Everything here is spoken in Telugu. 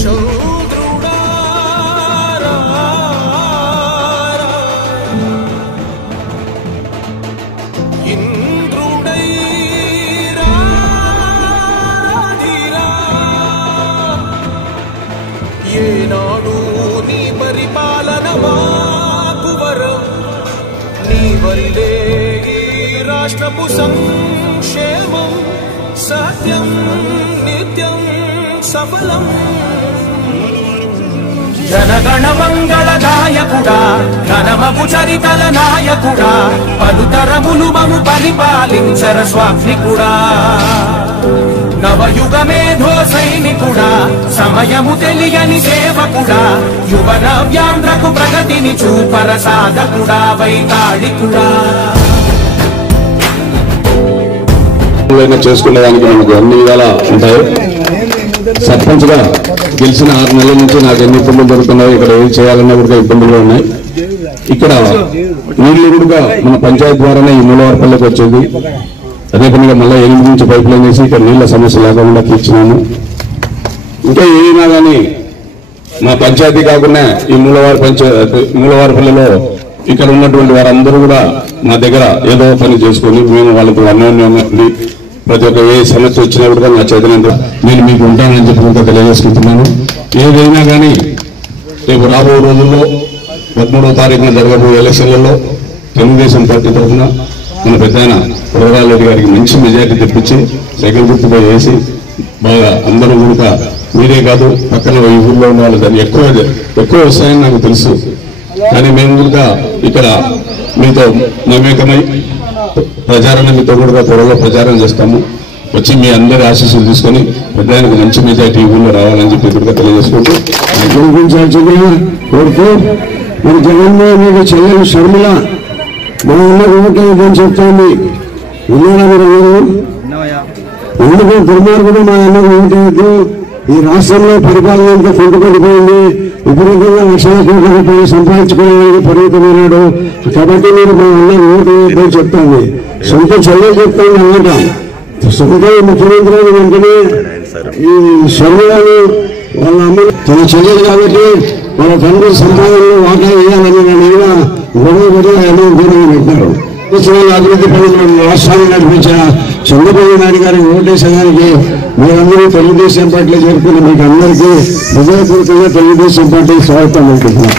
ఏనాడు నీ పరిపాలన మాకు వరం నీ వల్లే ఈ రాష్ట్రపు సంక్షేమం సత్యం నిత్యం సఫలం జనగణ మంగళదాయకుడా ఘనమగు చరితల నాయకుడా పలుతరములు మము పరిపాలించర స్వామికుడా నవయుగమేధో సైనికుడా సమయము తెలియని సేవకుడా యువన వ్యాంధ్రకు ప్రగతిని చూపర సాధకుడా వైతాళికుడా చేసుకునేదానికి మనకు అన్ని విధాలా ఉంటాయి. సర్పంచ్ గా గెలిచిన 6 నెలల నుంచి నాకు ఎన్ని ఇబ్బందులు జరుగుతున్నాయి. ఇక్కడ ఏం చేయాలన్నా కూడా ఇబ్బందులు ఉన్నాయి. ఇక్కడ నీళ్లు కూడా మన పంచాయతీ ద్వారానే ఈ మూలవారపల్లికి వచ్చేది. అదే పనిగా మళ్ళీ 8 నుంచి పైప్ లైన్ వేసి ఇక్కడ నీళ్ల సమస్య లేకుండా తీర్చినాము. ఇంకా ఏదైనా కానీ మా పంచాయతీ కాకుండా ఈ మూలవారపల్లిలో ఇక్కడ ఉన్నటువంటి వారందరూ కూడా మా దగ్గర ఏదో పని చేసుకొని మేము వాళ్ళతో అన్యోన్యంగా ప్రతి ఒక్క ఏ సమస్య వచ్చినా కూడా నా చేతనంత నేను మీకు ఉంటానని చెప్పి తెలియజేసుకుంటున్నాను. ఏదైనా కానీ రేపు రాబోయే రోజుల్లో 13వ తారీఖున జరగబోయే ఎలక్షన్లలో తెలుగుదేశం పార్టీ తరఫున మన పెద్దాయన రెడ్డి గారికి మంచి మెజార్టీ తెప్పించి సైకిల్ గుర్తుపై వేసి బాగా అందరూ కూడా మీరే కాదు పక్కన ఈ ఊర్లో ఉన్న వాళ్ళు దాన్ని ఎక్కువ వస్తాయని నాకు తెలుసు. కానీ మేము కూడా ఇక్కడ మీతో మమేకమై ప్రచారణ మీతో కూడా త్వరలో ప్రచారం చేస్తాము. వచ్చి మీ అందరి ఆశీస్సులు తీసుకొని పెద్దాయనకు మంచి మెజార్టీ ఊళ్ళో రావాలని చెప్పి కూడా తెలియజేసుకుంటూ కోరుతూ మన జగన్మోహన్ రెడ్డి చెల్లెలు షర్మిల మా ఉన్న ఓటని చెప్తాంది. విన్నారా మీరు? ఎందుకు దుర్మార్గుడు మా అన్న ఓటేయద్దు. ఈ రాష్ట్రంలో పరిపాలన అంతా కుంటుపడిపోయింది. విపరీతంగా లక్షల కోట్ల రూపాయలు సంపాదించుకునేవాడికి పరిమితమైనాడు. కాబట్టి మీరు మా అన్న ఓటేయద్దని చెప్తాంది. సొంత చెల్లెలు చెప్తాంది అన్నమాట. సొంత ముఖ్యమంత్రి వెంటనే ఈ షర్మిలను వాళ్ళ అమ్మ తన చెల్లెలు కాబట్టి వాళ్ళ తండ్రి సంపాదనలో వాటా వేయాలని నేను గొడవ ఎన్నో దూరంగా పెట్టారు. అభివృద్ధి పనులను రాష్ట్రాన్ని నడిపించిన చంద్రబాబు నాయుడు గారికి ఓటేసేదానికి మీరందరూ తెలుగుదేశం పార్టీలో చేరుకుని మీకు అందరికీ హృదయపూర్వకంగా తెలుగుదేశం పార్టీకి స్వాగతం అనుకుంటున్నాను.